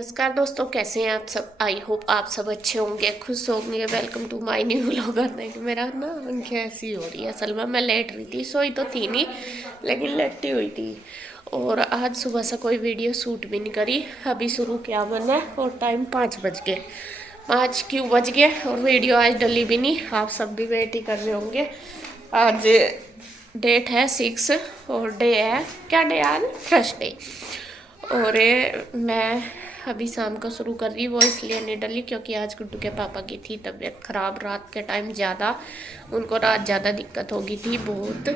नमस्कार दोस्तों, कैसे हैं आप सब। आई होप आप सब अच्छे होंगे, खुश होंगे। Welcome to my new vlogger. नहीं, मेरा ना आंखें ऐसी हो रही है। असल में मैं लेट रही थी, सोई तो थी नहीं लेकिन लेटी हुई थी। और आज सुबह से कोई वीडियो शूट भी नहीं करी। अभी शुरू किया मैंने और टाइम 5 बज गए। 5 क्यों बज गए और वीडियो आज डली भी नहीं। आप सब भी वेट ही कर रहे होंगे। आज डेट है 6 और डे है, क्या डे आज, थर्सडे। और मैं अभी शाम को शुरू कर रही, वो इसलिए नहीं डली क्योंकि आज गुड्डू के पापा की थी तबीयत ख़राब। रात के टाइम ज़्यादा उनको रात ज़्यादा दिक्कत होगी थी बहुत।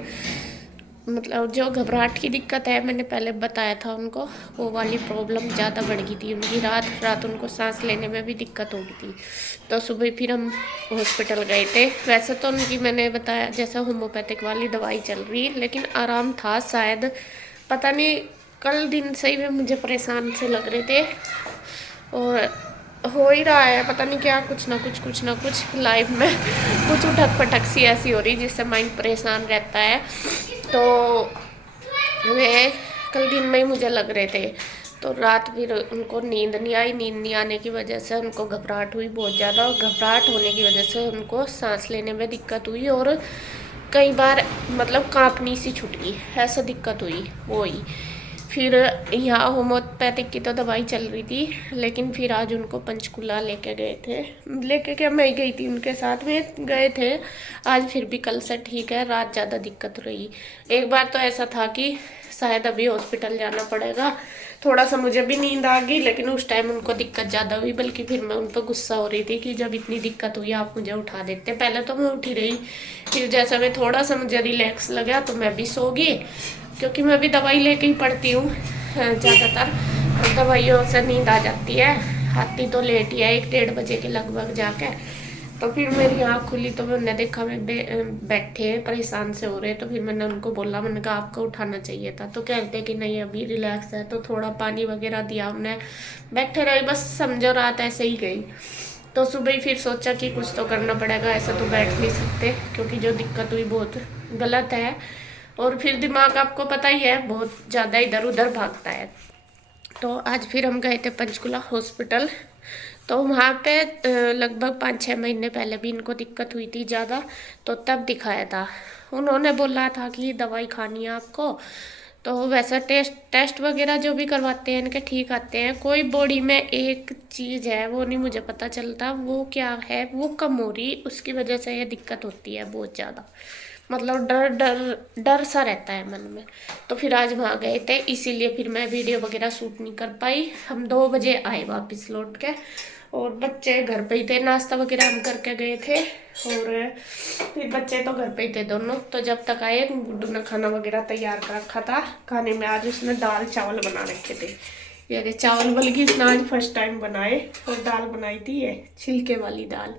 मतलब जो घबराहट की दिक्कत है, मैंने पहले बताया था उनको, वो वाली प्रॉब्लम ज़्यादा बढ़ गई थी उनकी। रात रात उनको सांस लेने में भी दिक्कत हो गई थी। तो सुबह फिर हम हॉस्पिटल गए थे। वैसे तो उनकी मैंने बताया जैसा होम्योपैथिक वाली दवाई चल रही, लेकिन आराम था शायद, पता नहीं। कल दिन सही में मुझे परेशान से लग रहे थे और हो ही रहा है पता नहीं क्या, कुछ ना कुछ लाइफ में कुछ उठक पटक सी ऐसी हो रही जिससे माइंड परेशान रहता है। तो वे कल दिन में ही मुझे लग रहे थे। तो रात फिर उनको नींद नहीं आई। नींद नहीं आने की वजह से उनको घबराहट हुई बहुत ज़्यादा, और घबराहट होने की वजह से उनको सांस लेने में दिक्कत हुई और कई बार मतलब कांपनी सी छूट गई, ऐसा दिक्कत हुई वो ही। फिर यहाँ होम्योपैथिक की तो दवाई चल रही थी, लेकिन फिर आज उनको पंचकुला लेके गए थे। लेके क्या, मैं गई थी उनके साथ में गए थे। आज फिर भी कल से ठीक है, रात ज़्यादा दिक्कत रही। एक बार तो ऐसा था कि शायद अभी हॉस्पिटल जाना पड़ेगा। थोड़ा सा मुझे भी नींद आ गई, लेकिन उस टाइम उनको दिक्कत ज़्यादा हुई। बल्कि फिर मैं उन पर गुस्सा हो रही थी कि जब इतनी दिक्कत हुई आप मुझे उठा देते। पहले तो मैं उठी रही, फिर जैसा मैं थोड़ा सा मुझे रिलैक्स लगा तो मैं भी सो गई, क्योंकि मैं भी दवाई लेके ही पड़ती हूँ ज़्यादातर। दवाइयों से नींद आ जाती है। आती तो लेट ही है, 1-1:30 बजे के लगभग जाके। तो फिर मेरी आँख खुली तो मैंने देखा मैं बैठे परेशान से हो रहे। तो फिर मैंने उनको बोला, मैंने कहा आपको उठाना चाहिए था। तो कहते कि नहीं अभी रिलैक्स है। तो थोड़ा पानी वगैरह दिया हमने, बैठे रहे, बस समझो रात ऐसे ही गई। तो सुबह ही फिर सोचा कि कुछ तो करना पड़ेगा, ऐसा तो बैठ नहीं सकते, क्योंकि जो दिक्कत हुई बहुत गलत है। और फिर दिमाग आपको पता ही है बहुत ज़्यादा इधर उधर भागता है। तो आज फिर हम गए थे पंचकुला हॉस्पिटल। तो वहाँ पे लगभग 5-6 महीने पहले भी इनको दिक्कत हुई थी ज़्यादा, तो तब दिखाया था। उन्होंने बोला था कि दवाई खानी है आपको। तो वैसा टेस्ट वगैरह जो भी करवाते हैं इनके ठीक आते हैं। कोई बॉडी में एक चीज़ है, वो नहीं मुझे पता चलता वो क्या है, वो कम हो रही, उसकी वजह से ये दिक्कत होती है बहुत ज़्यादा। मतलब डर डर डर सा रहता है मन में। तो फिर आज वहाँ गए थे, इसीलिए फिर मैं वीडियो वगैरह शूट नहीं कर पाई। हम 2 बजे आए वापस लौट के, और बच्चे घर पे ही थे। नाश्ता वगैरह हम करके गए थे, और फिर बच्चे तो घर पे ही थे दोनों। तो जब तक आए गुड्डू ने खाना वगैरह तैयार कर रखा था। खाने में आज उसने दाल चावल बना रखे थे। ये चावल बल्कि उसने आज फर्स्ट टाइम बनाए। और दाल बनाई थी ये छिलके वाली दाल।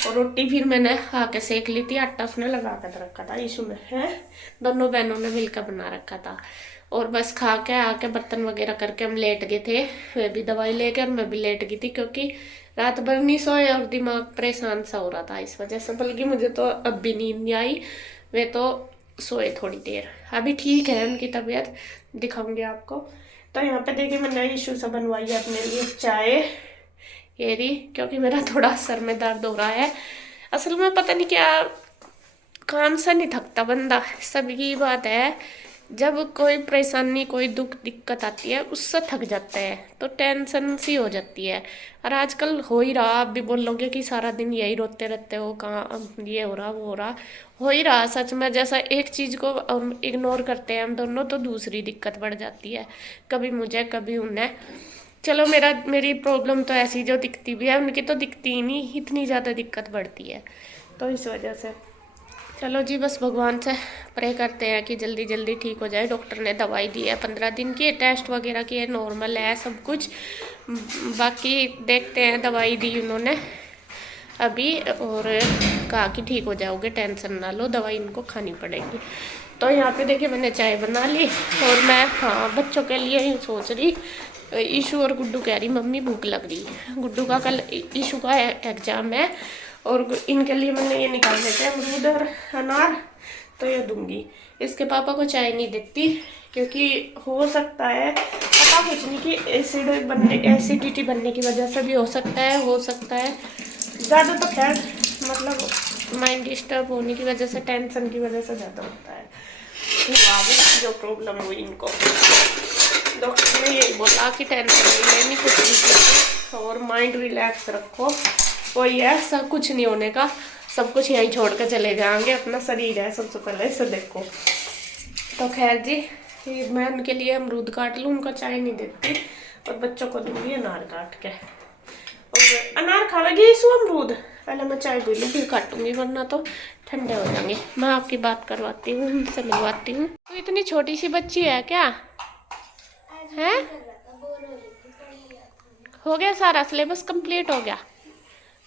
और रोटी फिर मैंने आके सेक ली थी, आटा उसने लगा कर रखा था, यीशु में है, दोनों बहनों ने मिलकर बना रखा था। और बस खा के आके बर्तन वगैरह करके हम लेट गए थे। वे भी दवाई लेकर मैं भी लेट गई थी, क्योंकि रात भर नहीं सोए और दिमाग परेशान सा हो रहा था इस वजह से। बल्कि मुझे तो अब भी नींद नहीं आई, वे तो सोए थोड़ी देर। अभी ठीक है उनकी तबीयत, दिखाऊंगी आपको। तो यहाँ पे देखिए मैंने यीशु से बनवाई है अपने लिए चाय, ये रही, क्योंकि मेरा थोड़ा सर में दर्द हो रहा है। असल में पता नहीं क्या, काम से नहीं थकता बंदा, सब ये बात है। जब कोई परेशानी कोई दुख दिक्कत आती है उससे थक जाता है, तो टेंशन सी हो जाती है। और आजकल हो ही रहा, आप भी बोलोगे कि सारा दिन यही रोते रहते हो, कहाँ ये हो रहा वो हो रहा। हो ही रहा सच में। जैसा एक चीज़ को इग्नोर करते हैं हम दोनों, तो दूसरी दिक्कत बढ़ जाती है, कभी मुझे कभी उन्हें। चलो मेरी प्रॉब्लम तो ऐसी जो दिखती भी है, उनकी तो दिखती ही नहीं, इतनी ज़्यादा दिक्कत बढ़ती है। तो इस वजह से चलो जी, बस भगवान से प्रे करते हैं कि जल्दी जल्दी ठीक हो जाए। डॉक्टर ने दवाई दी है 15 दिन की, टेस्ट वगैरह किए, नॉर्मल है सब कुछ। बाकी देखते हैं, दवाई दी उन्होंने अभी, और कहा कि ठीक हो जाओगे, टेंशन ना लो, दवाई इनको खानी पड़ेगी। तो यहाँ पे देखिए मैंने चाय बना ली, और मैं हाँ बच्चों के लिए ही सोच रही। ईशु और गुड्डू कह रही मम्मी भूख लग रही है। गुड्डू का कल, ईशु का एग्जाम है, और इनके लिए मैंने ये निकाल देते हैं अमरूद और अनार, तो ये दूंगी। इसके पापा को चाय नहीं देती क्योंकि हो सकता है, पता कुछ नहीं, कि एसिडिटी बनने की वजह से भी हो सकता है ज़्यादा, तो खैर मतलब माइंड डिस्टर्ब होने की वजह से, टेंशन की वजह से ज़्यादा होता है। जो प्रॉब्लम हुई इनको, डॉक्टर ने यही बोला कि टेंशन नहीं लेनी, कुछ भी और माइंड रिलैक्स रखो, कोई ऐसा कुछ नहीं होने का, सब कुछ यहीं छोड़ कर चले जाएंगे, अपना शरीर है सबसे पहले इसे देखो। तो खैर जी, मैं उनके लिए अमरूद काट लूँ, उनका चाय नहीं देती, और बच्चों को दूंगी अनार काट के। और अनार खावेगी इसु अमरूद, पहले मैं चाय पी लूँ फिर काटूंगी, वरना तो ठंडे हो जाएंगे। मैं आपकी बात करवाती हूँ, उनसे मिलवाती हूँ। तो इतनी छोटी सी बच्ची है क्या है? हो गया सारा सिलेबस कंप्लीट हो गया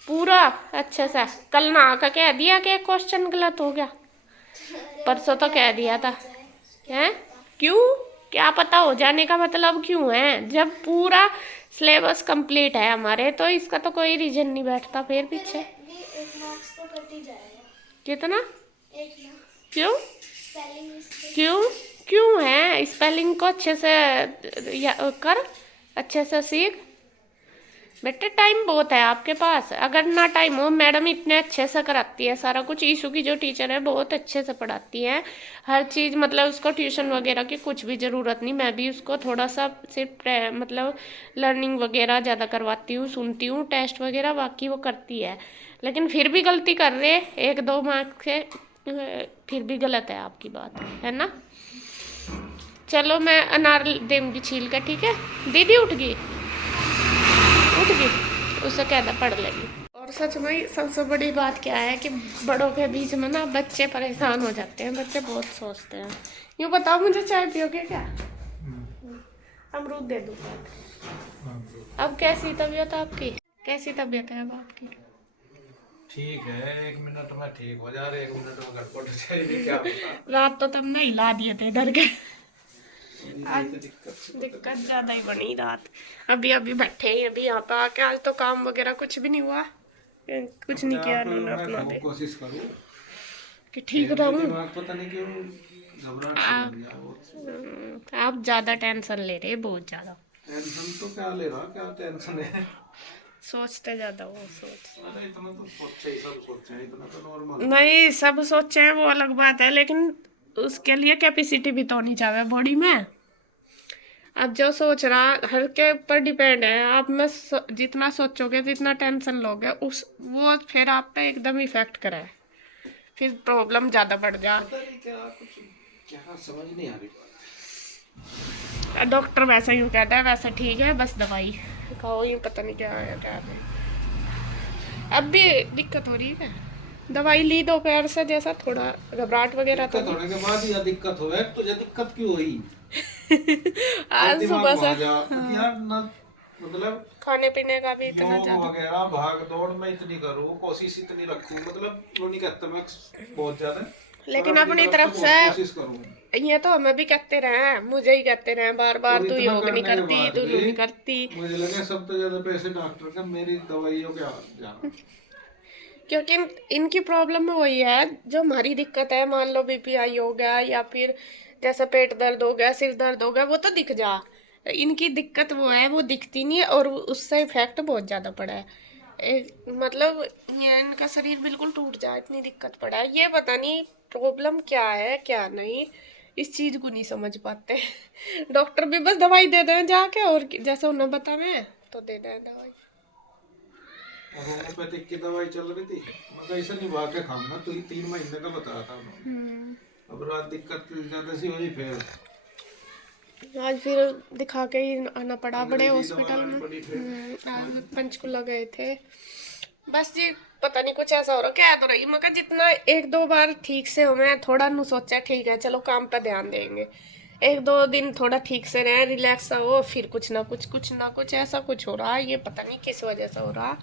पूरा अच्छे से? कल ना आकर कह दिया कि क्वेश्चन गलत हो गया, परसों तो कह दिया था। हैं? क्यों? क्या पता हो जाने का मतलब क्यों है? जब पूरा सिलेबस कंप्लीट है हमारे, तो इसका तो कोई रीजन नहीं बैठता फिर पीछे। कितना? क्यों? क्यों? क्यों है? स्पेलिंग को अच्छे से कर, अच्छे से सीख बेटे। टाइम बहुत है आपके पास, अगर ना टाइम हो, मैडम इतने अच्छे से कराती है सारा कुछ। ईशू की जो टीचर है बहुत अच्छे से पढ़ाती है हर चीज़, मतलब उसको ट्यूशन वगैरह की कुछ भी ज़रूरत नहीं। मैं भी उसको थोड़ा सा सिर्फ मतलब लर्निंग वगैरह ज़्यादा करवाती हूँ, सुनती हूँ, टेस्ट वगैरह बाकी वो करती है, लेकिन फिर भी गलती कर रहे 1-2 मार्क्स से, फिर भी गलत है आपकी बात, है ना। चलो मैं अनार दूँगी छील कर, ठीक है? दीदी उठ गई, उसे कहना पढ़ लेगी। और सच में सबसे बड़ी बात क्या है कि बड़ों के बीच में ना बच्चे परेशान हो जाते हैं, बच्चे बहुत सोचते हैं। यूँ बताओ, मुझे चाय पियोगे क्या? अमरूद दे दूँ? अब कैसी तबीयत आपकी? कैसी तबीयत है अब आपकी? ठीक है, 1 मिनट में ठीक हो जा रहे, 1 मिनट में गड़बड़ हो जाएगी, क्या पता। रात तो तुमने हिला दिए थे डर के। दिक्कत दिक्कत ज़्यादा ही बनी रात। अभी अभी बैठे ही, अभी यहाँ पे आके, आज तो काम वगैरह कुछ भी नहीं हुआ, कुछ नहीं किया इन्होंने अपना भी, कोशिश करूँ कि ठीक रहूँ। दिमाग पता नहीं क्यों घबराहट सी लग गया बहुत। आप ज़्यादा टेंशन ले रहे, बहुत ज़्यादा टेंशन तो क्या ले रहा, क्या टेंशन है? सोचते ज़्यादा वो सोच। अरे इतना तो सोचे ही, सब सोचे हैं, इतना तो नॉर्मल। नहीं, सब सोचे हैं वो अलग बात है, लेकिन उसके लिए कैपेसिटी भी तो होनी चाहिए बॉडी में। अब जो सोच रहा, हर के ऊपर डिपेंड है। आप में जितना सोचोगे, जितना टेंशन लोगे, उस वो फिर आप पे एकदम इफेक्ट करे, फिर प्रॉब्लम ज़्यादा बढ़ जाए। पता नहीं क्या कुछ, क्या समझ नहीं आ रही। डॉक्टर वैसा यूँ कहता है, वैसा ठीक है, बस दवाई खाओ, यूँ पता नहीं क्या है क्या नहीं। अब भी दिक्कत हो रही है क्या? दवाई ली दोपहर से, जैसा थोड़ा घबराहट वगैरह तो दिक्कत होने के बाद यह दिक्कत हो, तुझे दिक्कत क्यों हुई? आज सुबह से यार ना, मतलब खाने पीने का भी इतना योग ज्यादा, वगैरह भाग दौड़ में इतनी करूँ, कोशिश इतनी रखूँ, मतलब वो नहीं कहता मैं बहुत ज्यादा, लेकिन अपनी तरफ से कोशिश करूँ। ये तो हमें भी कहते रहे, मुझे ही कहते रहे बार बार, और तू इतना योग नहीं करने के करती, बाद तू भी नहीं करती। मुझे लगा सबसे ज्यादा पैसे डॉक्टर का मेरी दवाइयों के जाना। क्योंकि इनकी प्रॉब्लम में वही है जो हमारी दिक्कत है। मान लो बीपीआई हो गया, या फिर जैसे पेट दर्द हो गया, सिर दर्द हो गया, वो तो दिख जा। इनकी दिक्कत वो है, वो दिखती नहीं है, और उससे इफेक्ट बहुत ज़्यादा पड़ा है। मतलब ये इनका शरीर बिल्कुल टूट जाए, इतनी दिक्कत पड़ा है। ये पता नहीं प्रॉब्लम क्या है क्या नहीं, इस चीज़ को नहीं समझ पाते। डॉक्टर भी बस दवाई दे दें जाके, और जैसे उन्हें बतावे तो दे दें दवाई। होम्योपैथिक की दवाई चल रही थी, मैं कैसे निभा के खाऊंगा, तो 3 महीने का बताया था उन्होंने। अब रात दिक्कत ज्यादा सी हुई, फिर आज फिर दिखा के ही आना पड़ा बड़े हॉस्पिटल में। आज पंचकुला गए थे। बस जी पता नहीं कुछ ऐसा हो रहा, क्या तो रही मगर जितना 1-2 बार ठीक से हमें थोड़ा नु सोचा ठीक है चलो काम पे ध्यान देंगे, 1-2 दिन थोड़ा ठीक से रहे, रिलैक्स हो, फिर कुछ ना कुछ ऐसा कुछ हो रहा है। ये पता नहीं किस वजह से हो रहा,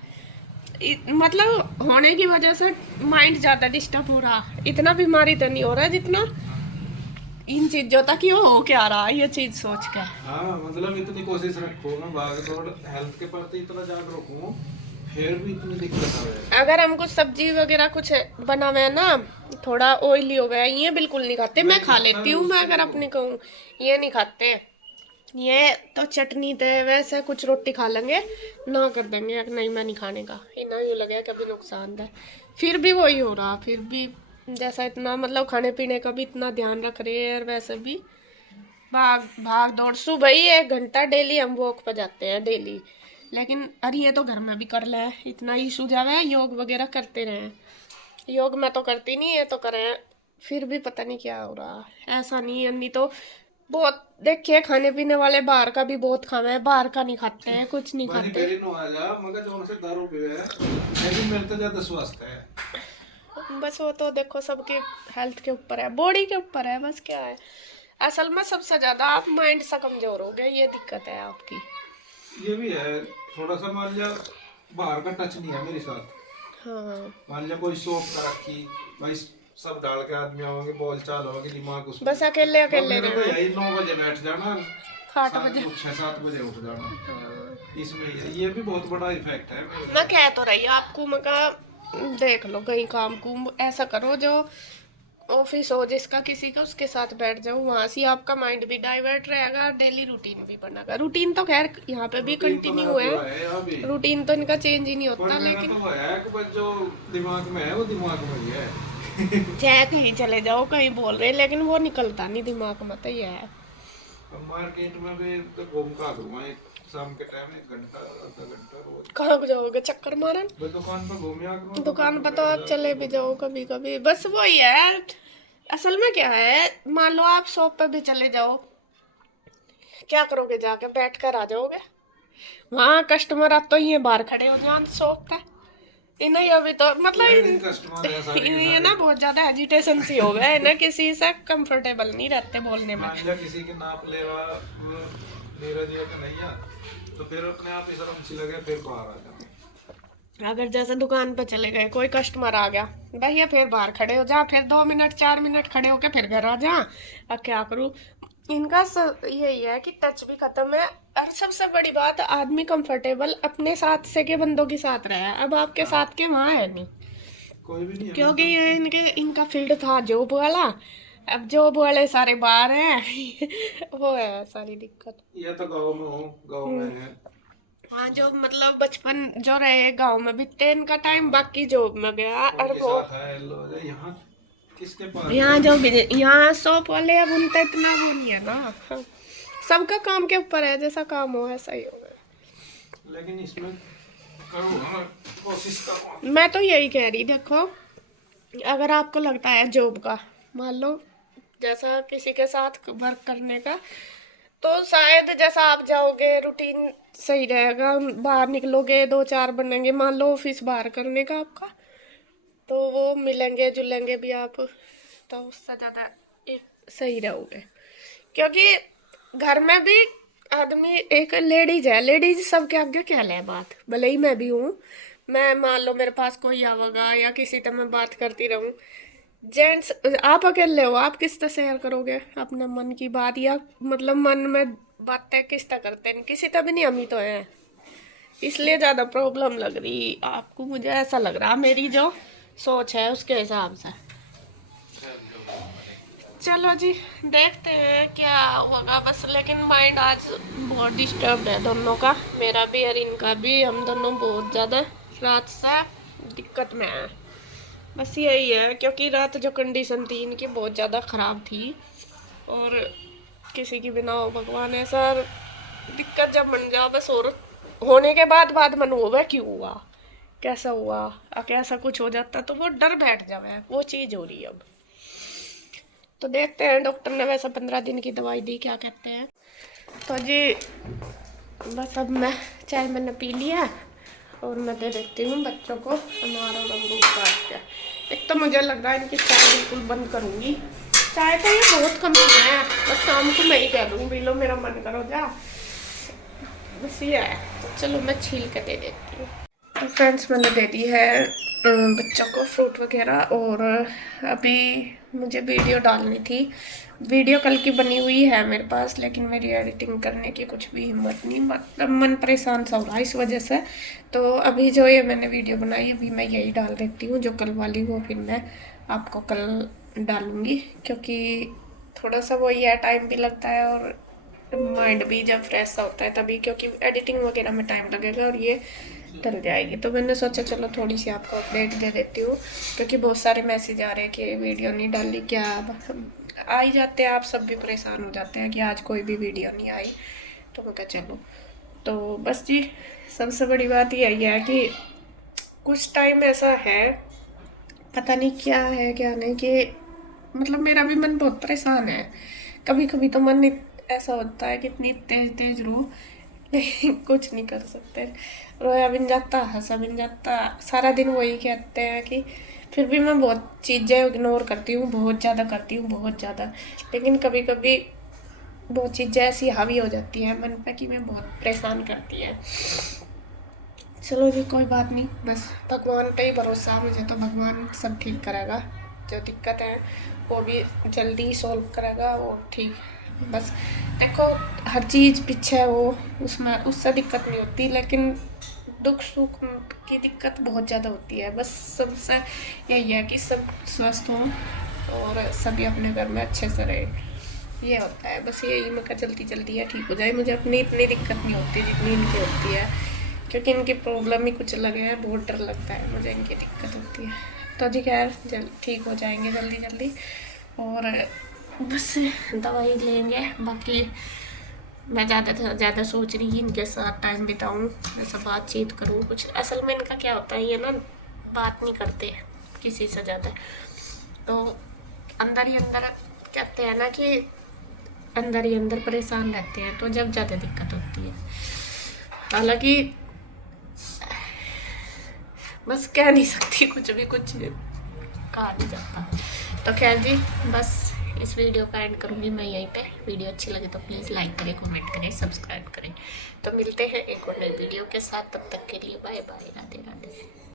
मतलब होने की वजह से माइंड ज़्यादा डिस्टर्ब हो रहा। इतना बीमारी तो नहीं हो रहा जितना इन चीज़ों तक ये हो क्या रहा है, ये चीज़ सोच के। हाँ, मतलब इतनी कोशिश रखो, मैं भाग दौड़ हेल्थ के प्रति इतना जागरूक हूँ फिर भी इतनी दिक्कत आवे। अगर हम कुछ सब्जी वगैरह कुछ बना हुआ है ना, थोड़ा ऑयली हो गया, ये बिल्कुल नहीं खाते। मैं खा लेती हूँ, मैं अगर अपनी कहूँ, ये नहीं खाते। ये तो चटनी दे वैसे कुछ रोटी खा लेंगे ना, कर देंगे अगर नहीं मैं नहीं खाने का, इतना यूँ लगे कभी नुकसान है। फिर भी वही हो रहा, फिर भी जैसा इतना मतलब खाने पीने का भी इतना ध्यान रख रहे हैं, और वैसे भी भाग भाग दौड़। सुबह ही 1 घंटा डेली हम वॉक पर जाते हैं डेली, लेकिन अरे ये तो घर में भी कर ले, इतना इशू जावे है, योग वगैरह करते रहे। योग मैं तो करती नहीं, है तो करें, फिर भी पता नहीं क्या हो रहा। ऐसा नहीं है, नहीं तो बहुत देखिए खाने पीने वाले बाहर का भी बहुत खावे हैं, बाहर का नहीं खाते हैं, कुछ नहीं बाजी खाते। मेरी नो आ जा, मगर जो से दारू पीवे है, लेकिन मेरे तो ज्यादा स्वस्थ है। बस वो तो देखो सबके हेल्थ के ऊपर है, बॉडी के ऊपर है, बस क्या है। असल में सबसे ज्यादा आप माइंड से कमजोर हो गए, ये दिक्कत है आपकी। ये भी है, थोड़ा सा मान लिया बाहर का टच नहीं है मेरे साथ। हाँ मान लिया कोई शॉप का रखी भाई, सब डाल के आदमी आओगे, बोल चाल होगी, दिमाग उस बस अकेले अकेले मेरे को रहना, यही 9 बजे बैठ जाना, 8 बजे। 6-7 बजे उठ जाना। इसमें ये भी बहुत बड़ा इफेक्ट है मेरे मैं को। कह तो रही हूँ आपको, मैं कहा देख लो कहीं काम कुम ऐसा करो, जो ऑफिस हो जिसका किसी का, उसके साथ बैठ जाओ, वहां से आपका माइंड भी डाइवर्ट रहेगा, डेली रूटीन भी बनेगा। रूटीन तो खैर यहाँ पे भी रूटीन तो मेरा कंटिन्यू पूरा है, है अभी, रूटीन तो इनका चेंज ही नहीं पर होता, मेरा लेकिन तो है कि बस जो दिमाग में है वो दिमाग में ही है। चाहे कहीं चले जाओ, कहीं बोल रहे, लेकिन वो निकलता नहीं दिमाग में, तो ये है। अब मार्केट में भी तो घूम का दूंगा एक शाम के टाइम 1 घंटा आधा घंटा रोज। कहाँ को जाओगे चक्कर मारन? मैं दुकान पर घूमिया करूँ, दुकान पर तो आप चले भी जाओ कभी कभी, बस वही है। असल में क्या है, मान लो आप शॉप पर भी चले जाओ, क्या करोगे, जाके बैठ कर आ जाओगे, वहाँ कस्टमर आप तो ये बाहर खड़े हो जान शॉप पे। ये नहीं अभी तो मतलब कस्टमर है सारे के ये ना सारे। बहुत ज्यादा एजिटेशन सी हो गया है ना, किसी से कंफर्टेबल नहीं रहते बोलने में। मान लिया किसी के नाप लेवा मेरा दिया का नहीं है, तो फिर अपने आप ही शर्म सी लगे, फिर बाहर आ जाओ। अगर जैसे दुकान पे चले गए, कोई कस्टमर आ गया, भैया फिर बाहर खड़े हो जा, फिर 2 मिनट 4 मिनट खड़े होके फिर घर आ जा। अब क्या करूँ, इनका यही है कि टच भी खत्म है, और सबसे बड़ी बात, आदमी कंफर्टेबल अपने साथ से के बंदों के साथ रहा है, अब आपके साथ के वहाँ है नहीं, कोई भी नहीं है क्योंकि मतलब। ये इनका फील्ड था जॉब वाला, अब जॉब वाले सारे बाहर हैं। वो है सारी दिक्कत। ये तो गाँव में हूँ, गाँव में है। हाँ, जो मतलब बचपन जो रहे गांव में बीते इनका टाइम, बाकी जॉब में गया, और उनके वो साथ है लो यहाँ किसके पास यहाँ जो यहाँ शॉप वाले, अब उनका इतना वो नहीं है ना। सबका काम के ऊपर है, जैसा काम हो ऐसा ही होगा। लेकिन इसमें करो हाँ, कोशिश करो। मैं तो यही कह रही, देखो अगर आपको लगता है जॉब का, मान लो जैसा किसी के साथ वर्क करने का, तो शायद जैसा आप जाओगे रूटीन सही रहेगा, बाहर निकलोगे 2-4 बनेंगे, मान लो ऑफिस बाहर करने का आपका, तो वो मिलेंगे जुलेंगे भी आप, तो उससे ज़्यादा एक सही रहोगे। क्योंकि घर में भी आदमी, एक लेडीज है, लेडीज सबके आगे क्या ले बात, भले ही मैं भी हूँ, मैं मान लो मेरे पास कोई आवेगा या किसी से मैं बात करती रहूँ, जेंट्स आप अकेले हो, आप किस तरह शेयर करोगे अपने मन की बात, या मतलब मन में बातें किस तरह करते हैं, किसी तरह भी नहीं, हम ही तो हैं। इसलिए ज़्यादा प्रॉब्लम लग रही आपको, मुझे ऐसा लग रहा, मेरी जो सोच है उसके हिसाब से। चलो जी, देखते हैं क्या होगा बस, लेकिन माइंड आज बहुत डिस्टर्ब है दोनों का, मेरा भी और इनका भी, हम दोनों बहुत ज़्यादा रात से दिक्कत में हैं। बस यही है, क्योंकि रात जो कंडीशन थी इनकी बहुत ज़्यादा ख़राब थी, और किसी की बिना हो भगवान, ऐसा दिक्कत जब बन जाओ बस, और होने के बाद मन होगा क्यों हुआ, कैसा हुआ, कैसा कुछ हो जाता, तो वो डर बैठ जावे, वो चीज़ हो रही है अब। तो देखते हैं, डॉक्टर ने वैसा 15 दिन की दवाई दी, क्या कहते हैं। तो जी बस अब मैं चाय मैंने पी लिया, और मैं दे देती हूँ बच्चों को अनार और अमरूद काट के। एक तो मुझे लग रहा है इनकी चाय बिल्कुल बंद करूँगी, चाय तो ये बहुत कम है, बस शाम को मैं ही कह दूँगी लो मेरा मन करो जा, बस ये है। चलो मैं छील के दे देती हूँ। फ्रेंड्स मैंने दे दी है बच्चों को फ्रूट वगैरह, और अभी मुझे वीडियो डालनी थी। वीडियो कल की बनी हुई है मेरे पास, लेकिन मेरी एडिटिंग करने की कुछ भी हिम्मत नहीं, मतलब मन परेशान सा हो रहा है इस वजह से। तो अभी जो ये मैंने वीडियो बनाई अभी मैं यही डाल देती हूँ, जो कल वाली वो फिर मैं आपको कल डालूँगी, क्योंकि थोड़ा सा वही है, टाइम भी लगता है और माइंड भी जब फ्रेश होता है तभी, क्योंकि एडिटिंग वगैरह में टाइम लगेगा और ये डल जाएगी। तो मैंने सोचा चलो थोड़ी सी आपको अपडेट दे देती हूँ, क्योंकि बहुत सारे मैसेज आ रहे हैं कि वीडियो नहीं डाली क्या। आ ही जाते हैं, आप सब भी परेशान हो जाते हैं कि आज कोई भी वीडियो नहीं आई। तो मैं कहा चलो, तो बस जी सबसे बड़ी बात यही है कि कुछ टाइम ऐसा है, पता नहीं क्या है क्या नहीं, कि मतलब मेरा भी मन बहुत परेशान है। कभी कभी तो मन ऐसा होता है कि इतनी तेज तेज रो, लेकिन कुछ नहीं कर सकते। रोया भी नहीं जाता, हंसा भी नहीं जाता, सारा दिन वही कहते हैं कि फिर भी मैं बहुत चीज़ें इग्नोर करती हूँ, बहुत ज़्यादा करती हूँ, बहुत ज़्यादा। लेकिन कभी कभी बहुत चीज़ें ऐसी हावी हो जाती हैं मन पे कि मैं बहुत परेशान करती है। चलो जी कोई बात नहीं, बस भगवान पे ही भरोसा है मुझे, तो भगवान सब ठीक करेगा। जो दिक्कत है वो भी जल्दी सॉल्व करेगा, वो ठीक। बस देखो हर चीज़ पीछे है वो, उसमें उससे दिक्कत नहीं होती, लेकिन दुख सुख की दिक्कत बहुत ज़्यादा होती है। बस सबसे यही है कि सब स्वस्थ हों और सभी अपने घर में अच्छे से रहे, ये होता है बस। यही मैं कहा जल्दी जल्दी है ठीक हो जाए, मुझे अपनी इतनी दिक्कत नहीं होती जितनी इनकी होती है, क्योंकि इनकी प्रॉब्लम ही कुछ अलग है, बहुत डर लगता है मुझे इनकी दिक्कत होती है। तो जी खैर ठीक हो जाएंगे जल्दी जल्दी, और बस दवाई लेंगे। बाकी मैं ज़्यादा से ज़्यादा सोच रही इनके साथ टाइम बिताऊँ, ऐसा बातचीत करूँ कुछ। असल में इनका क्या होता है, ये ना बात नहीं करते किसी से ज़्यादा, तो अंदर ही अंदर कहते हैं ना कि अंदर ही अंदर परेशान रहते हैं, तो जब ज़्यादा दिक्कत होती है। हालांकि बस कह नहीं सकती कुछ भी, कुछ कहा नहीं जाता। तो खैर जी बस इस वीडियो का एंड करूँगी मैं यहीं पे। वीडियो अच्छी लगे तो प्लीज़ लाइक करें, कमेंट करें, सब्सक्राइब करें। तो मिलते हैं एक और नई वीडियो के साथ, तब तक के लिए बाय बाय, राधे।